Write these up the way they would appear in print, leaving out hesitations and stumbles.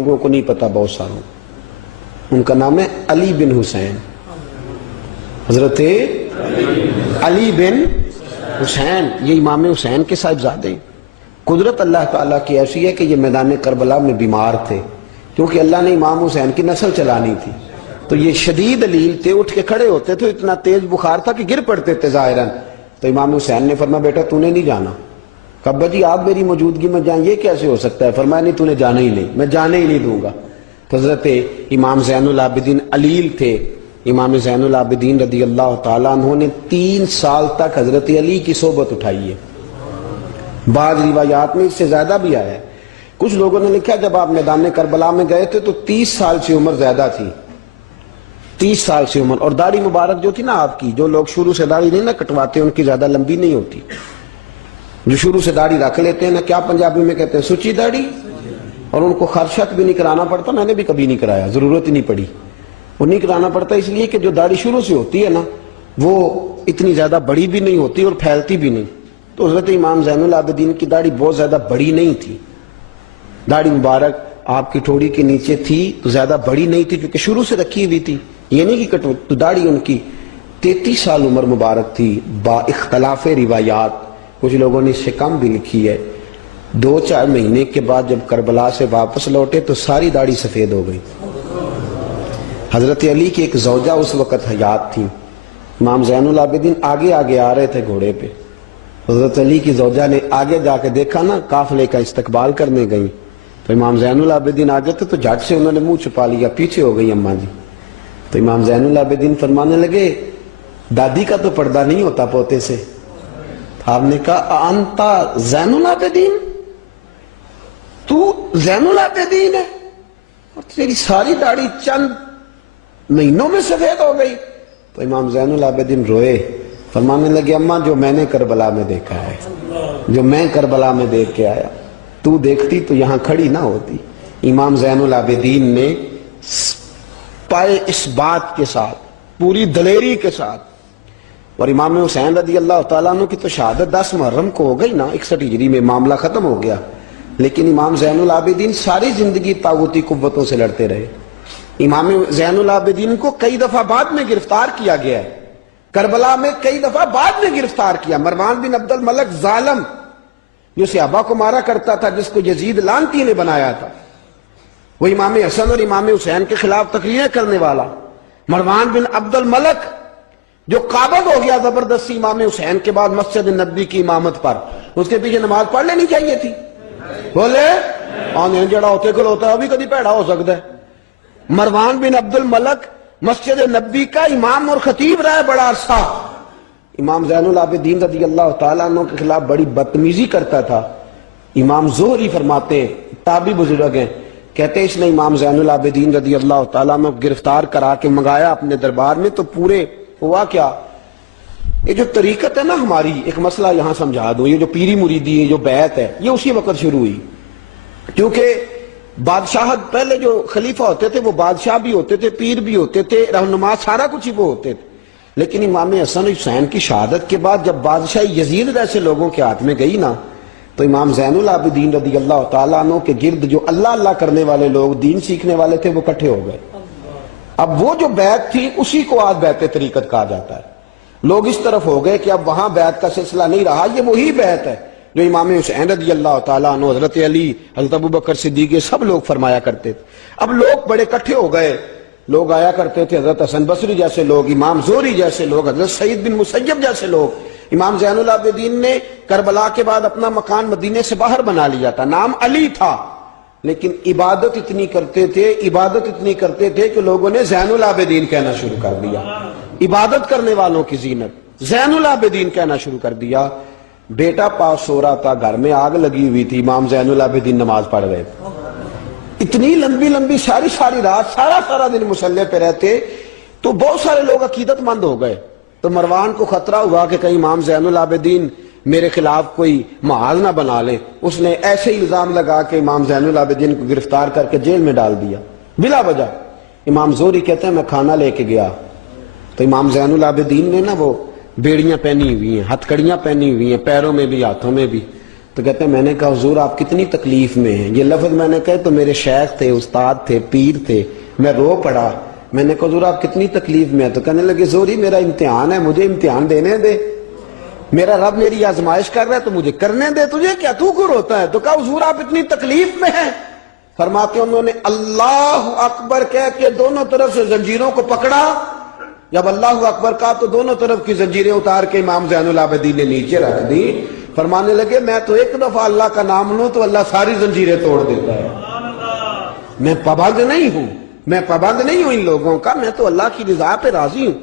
لوگوں کو نہیں پتا، بہت ساروں ان کا نام ہے علی بن حسین، حضرت علی بن حسین، یہ امام حسین کے صاحبزادے ہیں۔ قدرت اللہ تعالیٰ کی ایسی ہے کہ یہ میدان کربلا میں بیمار تھے، کیونکہ اللہ نے امام حسین کی نسل چلانی تھی، تو یہ شدید علیل تھے، اٹھ کے کھڑے ہوتے تھے، اتنا تیز بخار تھا کہ گر پڑتے تھے ظاہراً۔ تو امام حسین نے فرمایا بیٹا تو نے نہیں جانا۔ کہا جی آپ میری موجودگی میں جائیں، یہ کیسے ہو سکتا ہے؟ فرمایا نہیں، تو نے جانا ہی نہیں، میں جانے ہی نہیں دوں گا۔ تو حضرت امام زین العابدین علیل تھے، امام زین العابدین رضی اللہ تعالیٰ عنہ نے 3 سال تک حضرت علی کی صحبت اٹھائی ہے۔ بعض روایات میں اس سے زیادہ بھی آیا ہے۔ کچھ لوگوں نے لکھا جب آپ میدان کربلا میں گئے تھے تو 30 سال سے عمر زیادہ تھی، 30 سال سے عمر، اور داڑھی مبارک جو تھی نا آپ کی، جو لوگ شروع سے داڑھی نہیں نہ کٹواتے ان کی زیادہ لمبی نہیں ہوتی، جو شروع سے داڑھی رکھ لیتے ہیں نا، کیا پنجابی میں کہتے ہیں، سچی داڑھی، اور ان کو خرشت بھی نہیں کرانا پڑتا، میں نے بھی کبھی نہیں کرایا، ضرورت ہی نہیں پڑی، وہ نہیں کرانا پڑتا اس لیے کہ جو داڑھی شروع سے ہوتی ہے نا وہ اتنی زیادہ بڑی بھی نہیں ہوتی اور پھیلتی بھی نہیں۔ تو حضرت امام زین العابدین کی داڑھی بہت زیادہ بڑی نہیں تھی، داڑھی مبارک آپ کی ٹھوڑی کے نیچے تھی تو زیادہ بڑی نہیں تھی کیونکہ شروع سے رکھی ہوئی تھی، یہ نہیں کہ کٹو، تو داڑھی ان کی 33 سال عمر مبارک تھی، با اختلاف روایات، کچھ لوگوں نے اس سے کم بھی لکھی ہے۔ 2-4 مہینے کے بعد جب کربلا سے واپس لوٹے تو ساری داڑھی سفید ہو گئی۔ حضرت علی کی ایک زوجہ اس وقت حیات تھی، امام زین العابدین آگے آگے آ رہے تھے گھوڑے پہ، حضرت علی کی زوجہ نے آگے جا کے دیکھا نا، قافلے کا استقبال کرنے گئی، تو امام زین العابدین آگے تھے تو جھٹ سے انہوں نے منہ چھپا لیا، پیچھے ہو گئی اماں جی۔ تو امام زین العابدین فرمانے لگے دادی کا تو پردہ نہیں ہوتا پوتے سے۔ آپ نے کہا انتا زین العابدین، تو زین العابدین ہے اور تیری ساری داڑھی چند مہینوں میں سفید ہو گئی؟ تو امام زین العابدین روئے، فرمانے لگے اماں جو میں نے کربلا میں دیکھا ہے، جو میں کربلا میں دیکھ کے آیا، تو دیکھتی تو یہاں کھڑی نہ ہوتی۔ امام زین العابدین نے پائے اس بات کے ساتھ، پوری دلیری کے ساتھ، اور امام حسین رضی اللہ تعالیٰ عنہ کی تو شہادت 10 محرم کو ہو گئی نا، 61 ہجری میں معاملہ ختم ہو گیا، لیکن امام زین العابدین ساری زندگی طاغوتی قوتوں سے لڑتے رہے۔ امام زین العابدین کو کئی دفعہ بعد میں گرفتار کیا گیا ہے، کربلا میں کئی دفعہ بعد میں گرفتار کیا۔ مروان بن عبد الملک ظالم جو صحابہ کو مارا کرتا تھا، جس کو یزید لعنتی نے بنایا تھا، وہ امام حسن اور امام حسین کے خلاف تقریریں کرنے والا مروان بن عبد الملک جو قابض ہو گیا زبردستی امام حسین کے بعد مسجد نبی کی امامت پر، اس کے پیچھے نماز پڑھ لینی چاہیے تھی، بولے آنے جڑا ہوتے کل ہوتا ہے ابھی کدی پیڑا ہو سکتا ہے۔ مروان بن عبد الملک مسجد نبی کا امام اور خطیب رہا ہے بڑا عرصہ، امام زین العابدین رضی اللہ تعالیٰ عنہ کے خلاف بڑی بدتمیزی کرتا تھا۔ امام زہری فرماتے ہیں، تابعی بزرگ ہیں، کہتے ہیں اس نے امام زین العابدین رضی اللہ تعالیٰ عنہ گرفتار کرا کے منگایا اپنے دربار میں، تو پورے ہوا کیا، یہ جو طریقت ہے نا ہماری، ایک مسئلہ یہاں سمجھا دو، یہ جو پیری مریدی ہے، جو بیعت ہے، یہ اسی وقت شروع ہوئی، کیونکہ بادشاہت پہلے جو خلیفہ ہوتے تھے وہ بادشاہ بھی ہوتے تھے، پیر بھی ہوتے تھے، رہنما، سارا کچھ ہی وہ ہوتے تھے، لیکن امام حسن حسین کی شہادت کے بعد جب بادشاہی یزید جیسے لوگوں کے ہاتھ میں گئی نا، تو امام زین العابدین رضی اللہ تعالیٰ عنہ کے گرد جو اللہ اللہ کرنے والے لوگ، دین سیکھنے والے تھے، وہ اکٹھے ہو گئے۔ اب وہ جو بیعت تھی اسی کو آج بیعت طریقت کہا جاتا ہے۔ لوگ اس طرف ہو گئے کہ اب وہاں بیعت کا سلسلہ نہیں رہا، یہ وہی بیعت ہے جو امام حسین رضی اللہ تعالیٰ عنہ، حضرت علی، حضرت ابوبکر صدیق، سب لوگ فرمایا کرتے تھے۔ اب لوگ بڑے اکٹھے ہو گئے، لوگ آیا کرتے تھے، حضرت حسن بصری جیسے لوگ، امام زہری جیسے لوگ، حضرت سعید بن مسیب جیسے لوگ۔ امام زین العابدین نے کربلا کے بعد اپنا مکان مدینے سے باہر بنا لیا تھا، نام علی تھا، لیکن عبادت اتنی کرتے تھے کہ لوگوں نے زین العابدین کہنا شروع کر دیا، عبادت کرنے والوں کی زینت زین العابدین کہنا شروع کر دیا۔ بیٹا پاس سو رہا تھا، گھر میں آگ لگی ہوئی تھی، امام زین العابدین نماز پڑھ رہے تھے، اتنی لمبی لمبی ساری رات سارا دن مصلی پہ رہتے، تو بہت سارے لوگ عقیدت مند ہو گئے۔ تو مروان کو خطرہ ہوا کہ کہیں امام زین العابدین میرے خلاف کوئی محاذ نہ بنا لیں، اس نے ایسے ہی الزام لگا کہ امام زین العابدین کو گرفتار کر کے جیل میں ڈال دیا بلا وجہ۔ امام زہری کہتے ہیں میں کھانا لے کے گیا تو امام زین العابدین نے نا وہ بیڑیاں پہنی ہوئی ہیں، ہتھ کڑیاں پہنی ہوئی ہیں، پیروں میں بھی ہاتھوں میں بھی، تو کہتے ہیں میں نے کہا حضور آپ کتنی تکلیف میں ہیں. یہ لفظ میں نے کہا تو میرے شیخ تھے، استاد تھے، پیر تھے. میں رو پڑا. میں نے کہا حضور آپ کتنی تکلیف میں ہیں؟ تو کہنے لگے زوری میرا امتحان ہے، مجھے امتحان دینے دے. میرا رب میری آزمائش کر رہا ہے تو مجھے کرنے دے، تجھے کیا، تو کیوں روتا ہے؟ تو کہا حضور آپ اتنی تکلیف میں ہیں. فرماتے انہوں نے اللہ اکبر کہہ کے دونوں طرف سے زنجیروں کو پکڑا. جب اللہ اکبر کہا تو دونوں طرف کی زنجیریں اتار کے امام زین العابدین نے نیچے رکھ دی. فرمانے لگے میں تو ایک دفعہ اللہ کا نام لوں تو اللہ ساری زنجیریں توڑ دیتا ہے. میں پابند نہیں ہوں، میں پابند نہیں ہوں ان لوگوں کا، میں تو اللہ کی رضا پہ راضی ہوں.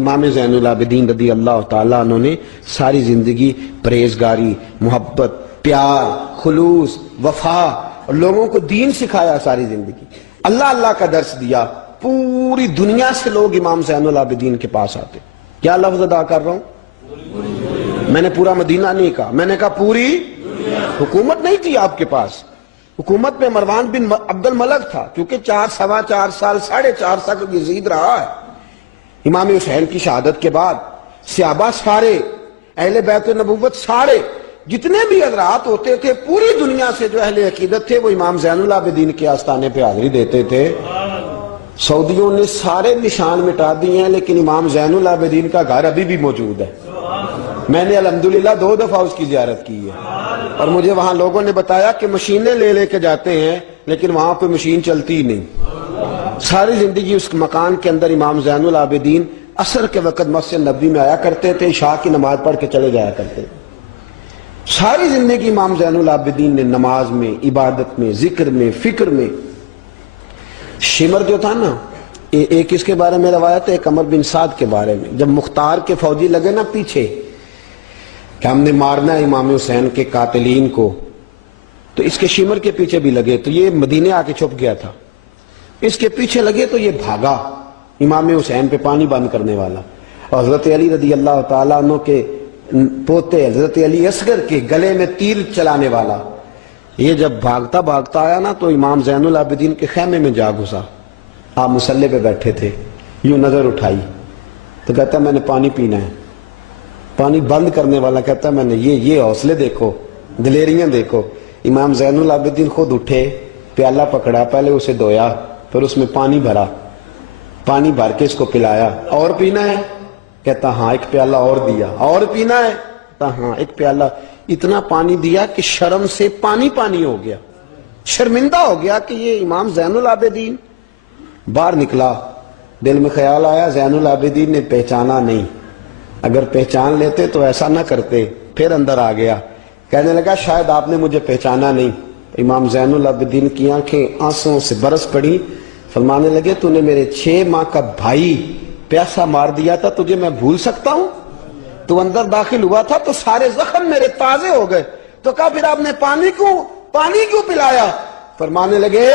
امام زین العابدین رضی اللہ تعالیٰ عنہ نے ساری زندگی پرہیزگاری، محبت، پیار، خلوص، وفا اور لوگوں کو دین سکھایا. ساری زندگی اللہ اللہ کا درس دیا. پوری دنیا سے لوگ امام زین العابدین کے پاس آتے. کیا لفظ ادا کر رہا ہوں؟ میں نے پورا مدینہ نہیں کہا، میں نے کہا پوری حکومت نہیں تھی آپ کے پاس. حکومت میں مروان بن عبد الملک تھا، کیونکہ 4 سال 4.5 سال یزید رہا ہے. امام حسین کی شہادت کے بعد صحابہ سارے، اہل بیت نبوت سارے، جتنے بھی حضرات ہوتے تھے پوری دنیا سے جو اہل عقیدت تھے وہ امام زین العابدین کے آستانے پہ حاضری دیتے تھے. سعودیوں نے سارے نشان مٹا دیے ہیں لیکن امام زین العابدین کا گھر ابھی بھی موجود ہے. میں نے الحمدللہ 2 دفعہ اس کی زیارت کی ہے اور مجھے وہاں لوگوں نے بتایا کہ مشینیں لے کے جاتے ہیں لیکن وہاں پہ مشین چلتی ہی نہیں. ساری زندگی اس مکان کے اندر امام زین العابدین عصر کے وقت مسجد نبوی میں آیا کرتے تھے، عشاء کی نماز پڑھ کے چلے جایا کرتے. ساری زندگی امام زین العابدین نے نماز میں، عبادت میں، ذکر میں، فکر میں. شمر جو تھا نا، ایک اس کے بارے میں روایت ہے، ایک عمر بن سعد کے بارے میں. جب مختار کے فوجی لگے نا پیچھے کہ ہم نے مارنا ہے امام حسین کے قاتلین کو، تو اس کے شمر کے پیچھے بھی لگے. تو یہ مدینے آ کے چھپ گیا تھا. اس کے پیچھے لگے تو یہ بھاگا، امام حسین پہ پانی بند کرنے والا. اور حضرت علی رضی اللہ تعالیٰ عنہ کے پوتے حضرت علی اصغر کے گلے میں تیر چلانے والا، یہ جب بھاگتا بھاگتا آیا نا تو امام زین العابدین کے خیمے میں جا گھسا. آپ مصلے پہ بیٹھے تھے، یوں نظر اٹھائی تو کہتا ہے میں نے پانی پینا ہے. پانی بند کرنے والا کہتا ہے میں نے یہ حوصلے دیکھو، دلیریاں دیکھو. امام زین العابدین خود اٹھے، پیالہ پکڑا، پہلے اسے دھویا، پھر اس میں پانی بھرا، پانی بھر کے اس کو پلایا. اور پینا ہے؟ کہتا ہاں. ایک پیالہ اور دیا. اور پینا ہے؟ کہتا ہاں. ایک پیالہ. اتنا پانی دیا کہ شرم سے پانی پانی ہو گیا، شرمندہ ہو گیا کہ یہ امام زین العابدین. باہر نکلا، دل میں خیال آیا زین العابدین نے پہچانا نہیں، اگر پہچان لیتے تو ایسا نہ کرتے. پھر اندر آ گیا، کہنے لگا شاید آپ نے مجھے پہچانا نہیں. امام زین العابدین کی آنکھیں آنسوں سے برس پڑی. فرمانے لگے تو نے میرے 6 ماہ کا بھائی پیاسا مار دیا تھا، تجھے میں بھول سکتا ہوں؟ تو اندر داخل ہوا تھا تو سارے زخم میرے تازے ہو گئے. تو کہا پھر آپ نے پانی کیوں پلایا؟ فرمانے لگے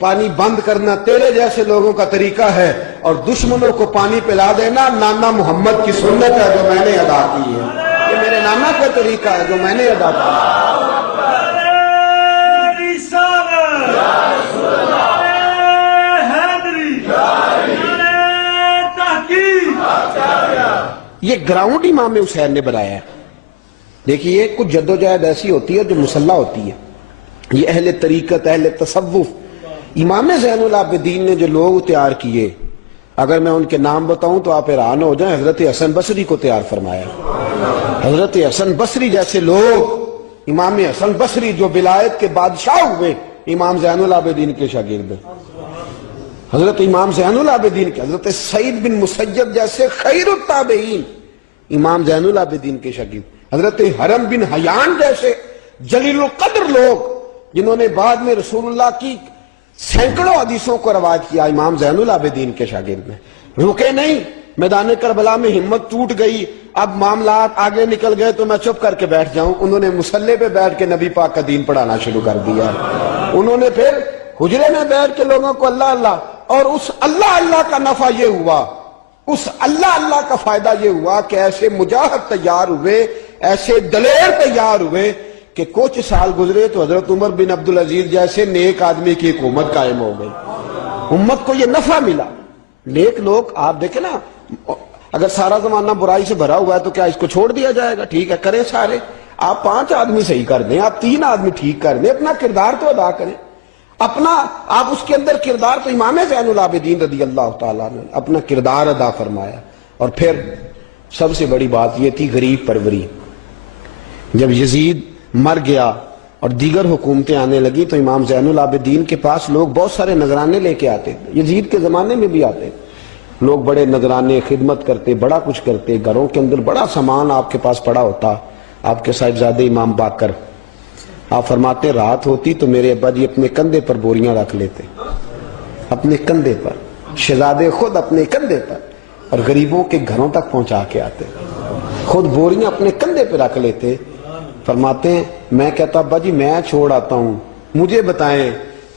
پانی بند کرنا تیرے جیسے لوگوں کا طریقہ ہے اور دشمنوں کو پانی پلا دینا نانا محمد کی سنت ہے جو میں نے ادا کی ہے. یہ میرے نانا کا طریقہ ہے جو میں نے ادا کیا. یہ گراؤنڈ امام حسین نے بنایا ہے. دیکھیے کچھ جدوجہد ایسی ہوتی ہے جو مسلح ہوتی ہے. یہ اہل طریقت، اہل تصوف، امام زین العابدین نے جو لوگ تیار کیے، اگر میں ان کے نام بتاؤں تو آپ حیران ہو جائیں. حضرت حسن بصری کو تیار فرمایا. حضرت حسن بصری جیسے لوگ، امام حسن بصری جو ولایت کے بادشاہ ہوئے، امام زین العابدین کے شاگرد. حضرت امام زین العابدین کے، حضرت سعید بن مسیب جیسے خیر التابعین امام زین العابدین کے شاگرد. حضرت حرم بن حیان جیسے جلیل القدر لوگ جنہوں نے بعد میں رسول اللہ کی سینکڑوں حدیثوں کو روایت کیا، امام زین العابدین کے شاگرد میں. رکے نہیں، میدان کربلا میں ہمت ٹوٹ گئی، اب معاملات آگے نکل گئے تو میں چپ کر کے بیٹھ جاؤں. انہوں نے مصلے پہ بیٹھ کے نبی پاک کا دین پڑھانا شروع کر دیا. انہوں نے پھر حجرے میں بیٹھ کے لوگوں کو اللہ اللہ، اور اس اللہ اللہ کا نفع یہ ہوا، اس اللہ اللہ کا فائدہ یہ ہوا کہ ایسے مجاہد تیار ہوئے، ایسے دلیر تیار ہوئے کہ کچھ سال گزرے تو حضرت عمر بن عبدالعزیز جیسے نیک آدمی کی حکومت قائم ہو گئی. امت کو یہ نفع ملا. نیک لوگ آپ دیکھیں نا، اگر سارا زمانہ برائی سے بھرا ہوا ہے تو کیا اس کو چھوڑ دیا جائے گا؟ ٹھیک ہے کریں سارے. آپ 5 آدمی صحیح کر دیں، آپ 3 آدمی ٹھیک کر دیں، اپنا کردار تو ادا کریں، اپنا آپ اس کے اندر کردار، تو امام زین العابدین رضی اللہ تعالیٰ نے اپنا کردار ادا فرمایا. اور پھر سب سے بڑی بات یہ تھی غریب پروری. جب یزید مر گیا اور دیگر حکومتیں آنے لگی تو امام زین العابدین کے پاس لوگ بہت سارے نذرانے لے کے آتے تھے. یزید کے زمانے میں بھی آتے تھے لوگ، بڑے نذرانے، خدمت کرتے، بڑا کچھ کرتے، گھروں کے اندر بڑا سامان آپ کے پاس پڑا ہوتا. آپ کے صاحبزادے امام باقر، آپ فرماتے رات ہوتی تو میرے ابا جی اپنے کندھے پر بوریاں رکھ لیتے، اپنے کندھے پر، شہزادے خود اپنے کندھے پر، اور غریبوں کے گھروں تک پہنچا کے آتے، خود بوریاں اپنے کندھے پہ رکھ لیتے. فرماتے ہیں میں کہتا ابا جی میں چھوڑ آتا ہوں، مجھے بتائیں.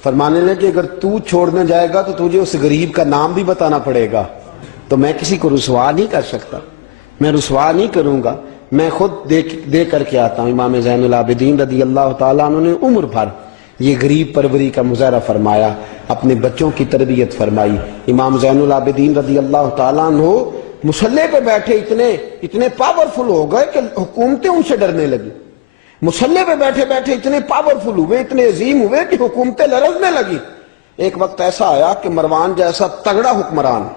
فرمانے لگے اگر تو چھوڑنے جائے گا تو تجھے اس غریب کا نام بھی بتانا پڑے گا، تو میں کسی کو رسوا نہیں کر سکتا، میں رسوا نہیں کروں گا، میں خود دے کر کے آتا ہوں. امام زین العابدین رضی اللہ تعالیٰ عنہ نے عمر بھر یہ غریب پروری کا مظاہرہ فرمایا، اپنے بچوں کی تربیت فرمائی. امام زین العابدین رضی اللہ تعالیٰ عنہ مسلح پہ بیٹھے اتنے پاورفل ہو گئے کہ حکومتیں ان سے ڈرنے لگی. مسلح پہ بیٹھے بیٹھے اتنے پاورفل ہوئے، اتنے عظیم ہوئے کہ حکومتیں لرزنے لگی. ایک وقت ایسا آیا کہ مروان جیسا تگڑا حکمران،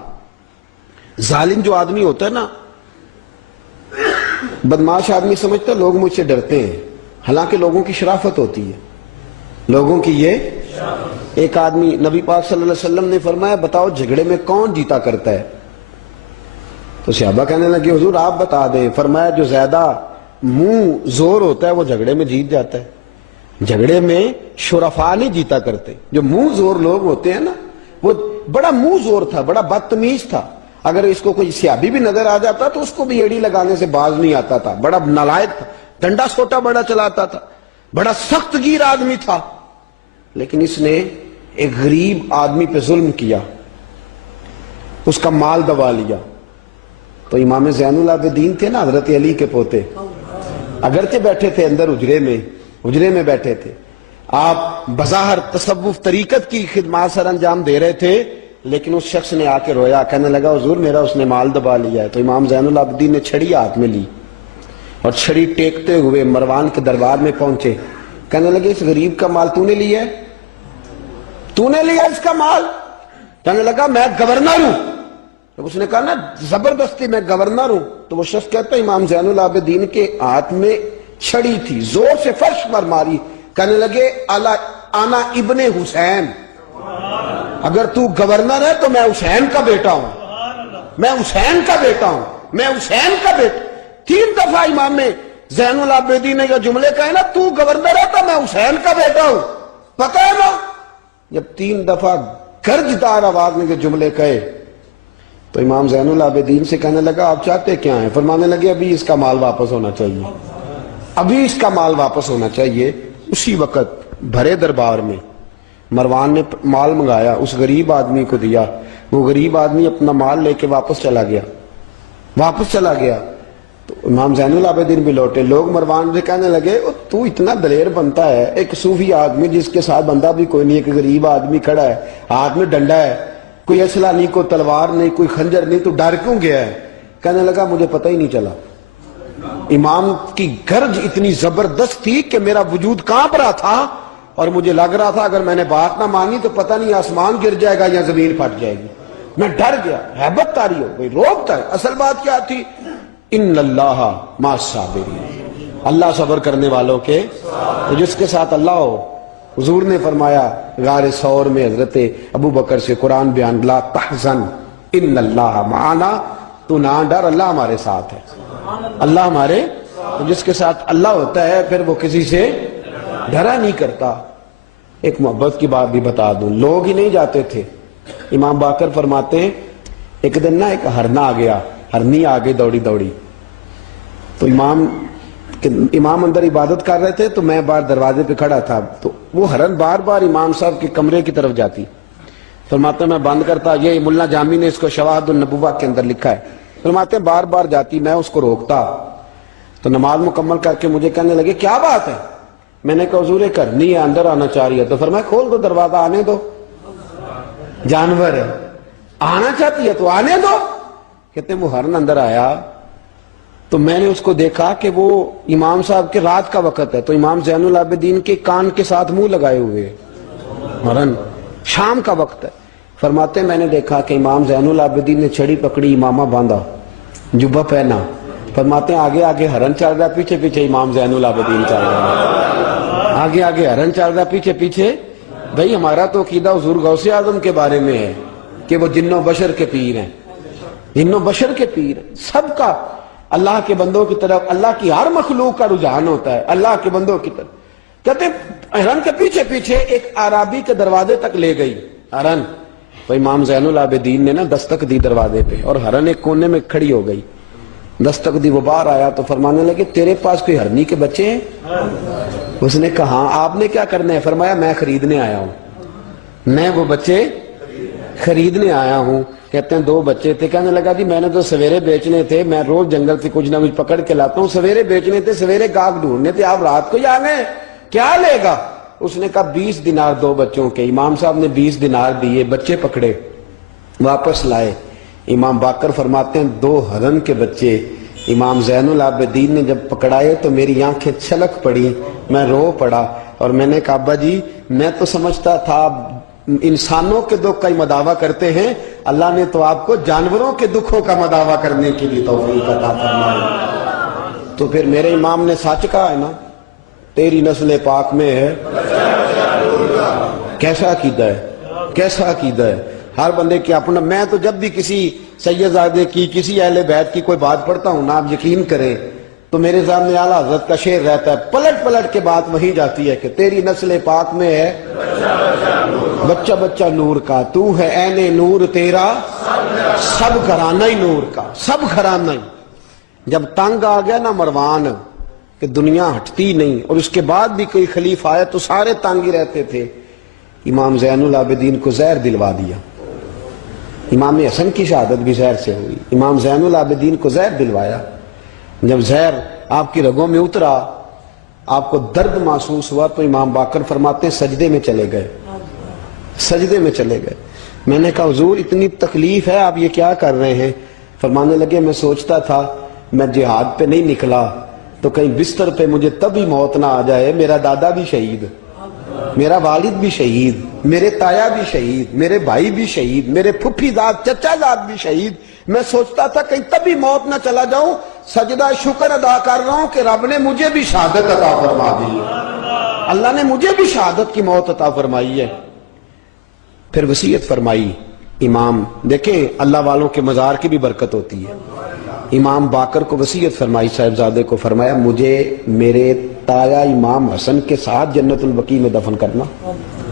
ظالم جو آدمی ہوتا ہے نا، بدماش آدمی سمجھتا ہے لوگ مجھ سے ڈرتے ہیں، حالانکہ لوگوں کی شرافت ہوتی ہے، لوگوں کی یہ ایک آدمی، نبی پاک صلی اللہ علیہ وسلم نے فرمایا بتاؤ جھگڑے میں کون جیتا کرتا ہے؟ تو صحابہ کہنے لگے حضور آپ بتا دیں. فرمایا جو زیادہ منہ زور ہوتا ہے وہ جھگڑے میں جیت جاتا ہے. جھگڑے میں شرفا نہیں جیتا کرتے، جو منہ زور لوگ ہوتے ہیں نا، وہ بڑا منہ زور تھا، بڑا بدتمیز تھا، اگر اس کو کوئی سیابی بھی نظر آ جاتا تو اس کو بھی ایڑی لگانے سے باز نہیں آتا تھا، بڑا نالائق تھا، ڈنڈا سوٹا بڑا چلاتا تھا، بڑا سخت گیر آدمی تھا. لیکن اس نے ایک غریب آدمی پہ ظلم کیا، اس کا مال دبا لیا. تو امام زین العابدین تھے نا حضرت علی کے پوتے، اگرچہ بیٹھے تھے اندر حجرے میں بیٹھے تھے، آپ بظاہر تصوف طریقت کی خدمات سر انجام دے رہے تھے، لیکن اس شخص نے آ کے رویا، کہنے لگا حضور میرا اس نے مال دبا لیا ہے. تو امام زین العابدین نے چھڑی ہاتھ میں لی اور چھڑی ٹیکتے ہوئے مروان کے دربار میں پہنچے. کہنے لگے اس غریب کا مال تو نے لیا ہے؟ تو نے لیا اس کا مال؟ کہنے لگا میں گورنر ہوں. جب اس نے کہا نا زبردستی میں گورنر ہوں، تو وہ شخص کہتا ہے امام زین العابدین کے ہاتھ میں چھڑی تھی، زور سے فرش پر ماری. کہنے لگے انا ابن حسین، اگر تو گورنر ہے تو میں حسین کا بیٹا ہوں، میں حسین کا بیٹا ہوں، میں حسین کا بیٹا. 3 دفعہ امام زین العابدین نے یہ جملے کہے نا، تو گورنر ہے تو میں حسین کا بیٹا ہوں، پتہ ہے نا. جب 3 دفعہ گرجدار آواز میں یہ جملے کہے تو امام زین العابدین سے کہنے لگا آپ چاہتے کیا ہیں؟ فرمانے لگے ابھی اس کا مال واپس ہونا چاہیے، ابھی اس کا مال واپس ہونا چاہیے. اسی وقت بھرے دربار میں مروان نے مال منگایا، اس غریب آدمی کو دیا، وہ غریب آدمی اپنا مال لے کے واپس چلا گیا. تو امام زین العابدین بھی لوٹے. لوگ مروان سے کہنے لگے تو اتنا دلیر بنتا ہے، ایک صوفی آدمی جس کے ساتھ بندہ بھی کوئی نہیں، ایک غریب آدمی کھڑا ہے، ہاتھ میں ڈنڈا ہے، کوئی اسلحہ نہیں، کوئی تلوار نہیں، کوئی خنجر نہیں، تو ڈر کیوں گیا ہے؟ کہنے لگا مجھے پتہ ہی نہیں چلا. امام کی گرج اتنی زبردست تھی کہ میرا وجود کانپ رہا تھا اور مجھے لگ رہا تھا اگر میں نے بات نہ مانی تو پتہ نہیں آسمان گر جائے گا یا زمین پھٹ جائے گی. میں ڈر گیا، ہیبت تاری ہو گئی، روب تاری. اصل بات کیا تھی؟ ان اللہ مع الصابرین، اللہ صبر کرنے والوں کے، تو جس کے ساتھ اللہ ہو. حضور نے فرمایا غار ثور میں حضرت ابو بکر سے قرآن بیان، لا تحزن ان اللہ معنا، تو نہ ڈر، اللہ ہمارے ساتھ ہے، اللہ ہمارے. تو جس کے ساتھ اللہ ہوتا ہے پھر وہ کسی سے ڈرا نہیں کرتا. ایک محبت کی بات بھی بتا دوں، لوگ ہی نہیں جاتے تھے. امام باقر فرماتے ہیں ایک دن نا ایک ہرنا آ گیا، ہرنی آ گئی دوڑی دوڑی. تو امام اندر عبادت کر رہے تھے تو میں باہر دروازے پہ کھڑا تھا، تو وہ ہرن بار بار امام صاحب کے کمرے کی طرف جاتی. فرماتے ہیں میں بند کرتا، یہ ملا جامی نے اس کو شواہد النبوہ کے اندر لکھا ہے. فرماتے ہیں بار بار جاتی، میں اس کو روکتا. تو نماز مکمل کر کے مجھے کہنے لگے کیا بات ہے؟ میں نے کہا حضور ایک ہرنی ہے اندر آنا چاہ رہی ہے. تو فرمایا کھول دو دروازہ، آنے دو، جانور ہے، آنا چاہتی ہے تو آنے دو. کہتے وہ ہرن اندر آیا، تو میں نے اس کو دیکھا کہ وہ امام صاحب کے رات کا وقت ہے، تو امام زین العابدین کے کان کے ساتھ منہ لگائے ہوئے ہرن، شام کا وقت ہے۔ فرماتے ہیں میں نے دیکھا کہ امام زین العابدین نے چھڑی پکڑی، امامہ باندھا، جبہ پہنا، فرماتے ہیں آگے آگے ہرن چل رہا، پیچھے پیچھے امام زین العابدین چل رہا، آگے آگے ہرن چل رہا، پیچھے پیچھے۔ بھئی ہمارا تو عقیدہ حضور غوث اعظم کے بارے میں ہے کہ وہ جن و بشر کے پیر ہیں، جن و بشر کے پیر ہیں۔ سب کا اللہ کے بندوں کی طرف، اللہ کی ہر مخلوق کا رجحان ہوتا ہے اللہ کے بندوں کی طرف۔ کہتے ہیں ہرن کے پیچھے پیچھے ایک عرابی کے دروازے تک لے گئی ہرن، تو امام زین العابدین نے نا دستک دی دروازے پہ، اور ہرن ایک کونے میں کھڑی ہو گئی، دستک دی، وہ باہر آیا تو فرمانے لگے تیرے پاس کوئی ہرنی کے بچے ہیں؟ اس نے کہا ہاں، آپ نے کیا کرنا ہے؟ فرمایا میں خریدنے آیا ہوں، میں وہ بچے خریدنے آیا ہوں۔ کہتے ہیں 2 بچے تھے، کہنے لگا جی میں نے تو سویرے بیچنے تھے، میں روز جنگل سے کچھ نہ کچھ پکڑ کے لاتا ہوں، سویرے بیچنے تھے، سویرے گاہک ڈھونڈنے تھے، آپ رات کو ہی آ گئے، کیا لے گا؟ اس نے کہا 20 دینار 2 بچوں کے۔ امام صاحب نے 20 دینار دیے، بچے پکڑے، واپس لائے۔ امام باقر فرماتے ہیں 2 ہرن کے بچے امام زین العابدین نے جب پکڑائے تو میری آنکھیں چھلک پڑی، میں رو پڑا، اور میں نے کہا ابا جی میں تو سمجھتا تھا انسانوں کے دکھ کا ہی مداوع کرتے ہیں، اللہ نے تو آپ کو جانوروں کے دکھوں کا مداوع کرنے کے لیے توفیق عطا فرمائی۔ تو پھر میرے امام نے سچ کہا ہے نا، تیری نسل پاک میں ہے۔ کیسا عقیدہ ہے، کیسا عقیدہ ہے، ہر بندے کی اپنا۔ میں تو جب بھی کسی سیدزادے کی، کسی اہل بیت کی کوئی بات پڑھتا ہوں نا، آپ یقین کریں تو میرے سامنے اعلیٰ حضرت کا شعر رہتا ہے، پلٹ پلٹ کے بات وہیں جاتی ہے کہ تیری نسل پاک میں ہے بچہ بچہ نور کا، تو ہے عین نور تیرا سب گھرانہ ہی نور کا، سب گھرانہ ہی۔ جب تنگ آ گیا نا مروان کہ دنیا ہٹتی نہیں، اور اس کے بعد بھی کوئی خلیفہ آیا تو سارے تنگ ہی رہتے تھے، امام زین العابدین کو زہر دلوا دیا۔ امام حسن کی شہادت بھی زہر سے ہوئی، امام زین العابدین کو زہر دلوایا۔ جب زہر آپ کی رگوں میں اترا، آپ کو درد محسوس ہوا، تو امام باقر فرماتے ہیں سجدے میں چلے گئے، سجدے میں چلے گئے۔ میں نے کہا حضور اتنی تکلیف ہے، آپ یہ کیا کر رہے ہیں؟ فرمانے لگے میں سوچتا تھا میں جہاد پہ نہیں نکلا تو کہیں بستر پہ مجھے تبھی موت نہ آ جائے، میرا دادا بھی شہید، میرا والد بھی شہید، میرے تایا بھی شہید، میرے بھائی بھی شہید، میرے پھپھی داد چچا داد بھی شہید، میں سوچتا تھا کہیں تبھی موت نہ چلا جاؤں، سجدہ شکر ادا کر رہا ہوں کہ رب نے مجھے بھی شہادت عطا فرما دی ہے، اللہ نے مجھے بھی شہادت کی موت عطا فرمائی ہے۔ پھر وصیت فرمائی امام، دیکھیں اللہ والوں کے مزار کی بھی برکت ہوتی ہے۔ امام باقر کو وصیت فرمائی، صاحبزادے کو فرمایا مجھے میرے تایا امام حسن کے ساتھ جنت البقیع میں دفن کرنا،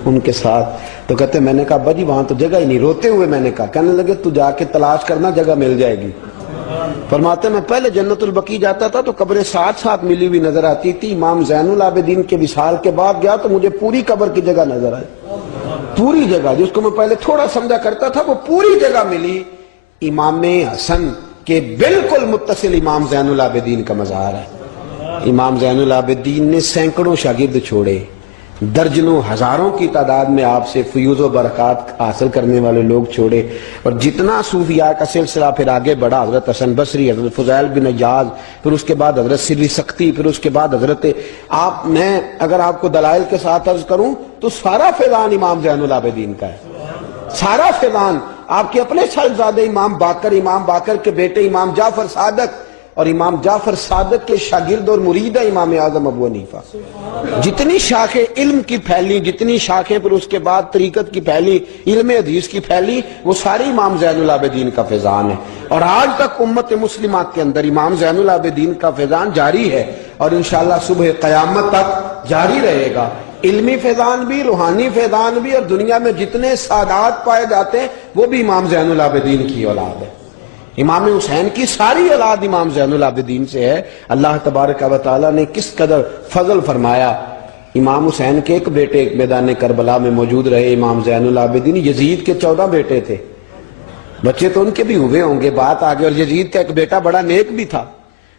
ان کے ساتھ۔ تو کہتے میں نے کہا ابا جی وہاں تو جگہ ہی نہیں، روتے ہوئے میں نے کہا، کہنے لگے تو جا کے تلاش کرنا، جگہ مل جائے گی۔ فرماتے میں پہلے جنت البقیع جاتا تھا تو قبریں ساتھ ساتھ ملی ہوئی نظر آتی تھی، امام زین العابدین کے وصال کے بعد گیا تو مجھے پوری قبر کی جگہ نظر آئی، پوری جگہ جس کو میں پہلے تھوڑا سمجھا کرتا تھا وہ پوری جگہ ملی۔ امام حسن کے بالکل متصل امام زین العابدین کا مزار ہے۔ امام زین العابدین نے سینکڑوں شاگرد چھوڑے، درجنوں ہزاروں کی تعداد میں آپ سے فیوز و برکات حاصل کرنے والے لوگ چھوڑے، اور جتنا صوفیاء کا سلسلہ پھر آگے بڑھا، حضرت حسن بصری، حضرت فضیل بن عیاض، پھر اس کے بعد حضرت سری سختی، پھر اس کے بعد حضرت میں اگر آپ کو دلائل کے ساتھ عرض کروں تو سارا فیضان امام زین العابدین کا ہے، سارا فیضان آپ کے اپنے صاحبزادے امام باقر کے بیٹے امام جعفر صادق، اور امام جعفر صادق کے شاگرد اور مرید ہے امام اعظم ابو حنیفہ۔ جتنی شاخیں علم کی پھیلی، جتنی شاخیں پھر اس کے بعد طریقت کی پھیلی، علم حدیث کی پھیلی، وہ ساری امام زین العابدین کا فیضان ہے، اور آج تک امت مسلمہ کے اندر امام زین العابدین کا فیضان جاری ہے، اور انشاءاللہ صبح قیامت تک جاری رہے گا۔ علمی فیضان بھی، روحانی فیضان بھی، اور دنیا میں جتنے سعادات پائے جاتے ہیں وہ بھی امام زین العابدین کی اولاد ہے۔ امام حسین کی ساری اولاد امام زین العابدین سے ہے۔ اللہ تبارک و تعالیٰ نے کس قدر فضل فرمایا۔ امام حسین کے ایک بیٹے میدان کربلا میں موجود رہے، امام زین العابدین۔ یزید کے 14 بیٹے تھے، بچے تو ان کے بھی ہوئے ہوں گے، بات آگے۔ اور یزید کا ایک بیٹا بڑا نیک بھی تھا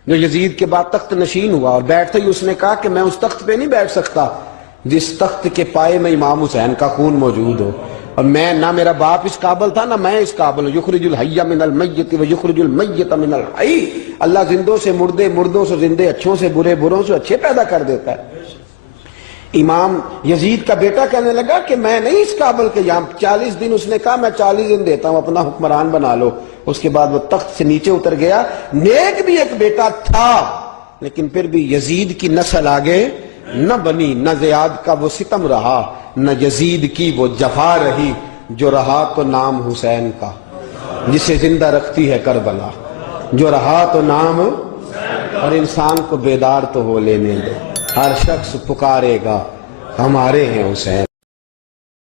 جو یزید کے بعد تخت نشین ہوا، اور بیٹھتے ہی اس نے کہا کہ میں اس تخت پہ نہیں بیٹھ سکتا جس تخت کے پائے میں امام حسین کا خون موجود ہو۔ اور میں نہ میرا باپ اس قابل تھا نہ میں اس قابل ہوں. یخرج الحی من المیت و یخرج المیت من الحی. اللہ زندوں سے مردے، مردوں سے زندے، اچھوں سے برے، بروں سے اچھے پیدا کر دیتا ہے. امام یزید کا بیٹا کہنے لگا کہ میں نہیں اس قابل کہ یہاں 40 دن اس نے کہا میں 40 دن دیتا ہوں، اپنا حکمران بنا لو. اس کے بعد وہ تخت سے نیچے اتر گیا. نیک بھی ایک بیٹا تھا لیکن پھر بھی یزید کی نسل آگے نہ بنی، نہ زیاد کا وہ ستم رہا، نہ یزید کی وہ جفا رہی. جو رہا تو نام حسین کا جسے زندہ رکھتی ہے کربلا، جو رہا تو نام. اور انسان کو بیدار تو ہو لینے دو، ہر شخص پکارے گا ہمارے ہیں حسین.